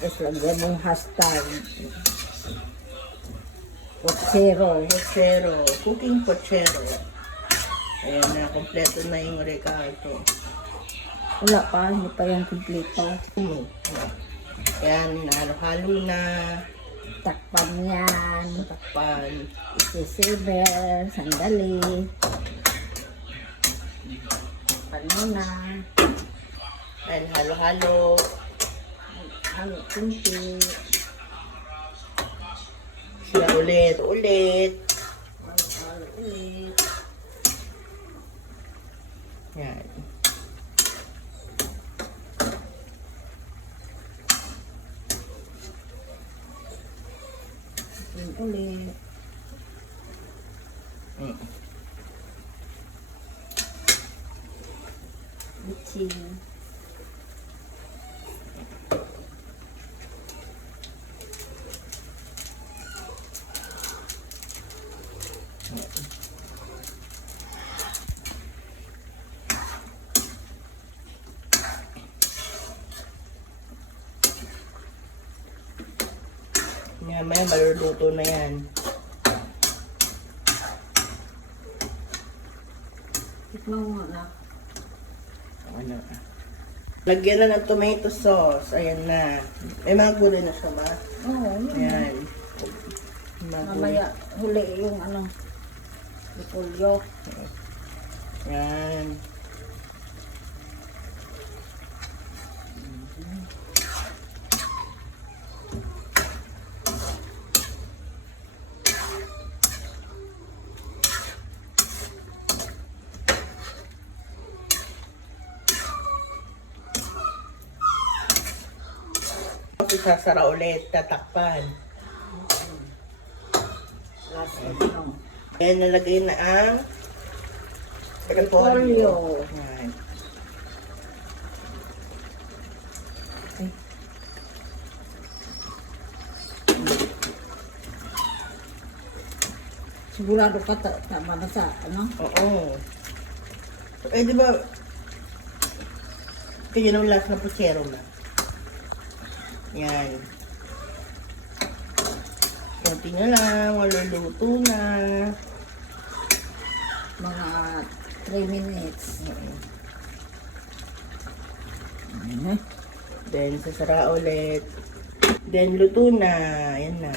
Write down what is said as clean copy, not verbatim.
Tapos lagyan mong hashtag. Pochero. Pochero. Cooking pochero. Ayan na, kompleto na yung Ricardo. Wala pa, hindi pa yan kumpleto. Ayan, halo-halo na. Takpan yan. Takpan. Isisilver. Sandali. Takpan mo na. Ayan, halo-halo. Halo kunti. Sila ulit. Halo ulit. Ayan. Ulit. Bitchin. Maya maluluto na yan. Tikman mo na. Ano? Lagyan na ng tomato sauce. Ayan na. May mga gulay na siya ba? Oo, Ayan. mamaya huli yung ano, repolyo. Ayan. Isasara ulit, tatakpan. Last ano. Ayan, nalagay na ang Repolyo. Ayan. Sigurado ka tama na sa ano? Oo. Eh, di ba, kaya nung last na puchero na. Yan. Konti na lang, maluluto na. Mga 3 minutes. Then, sasara ulit. Then, luto na. Yan na.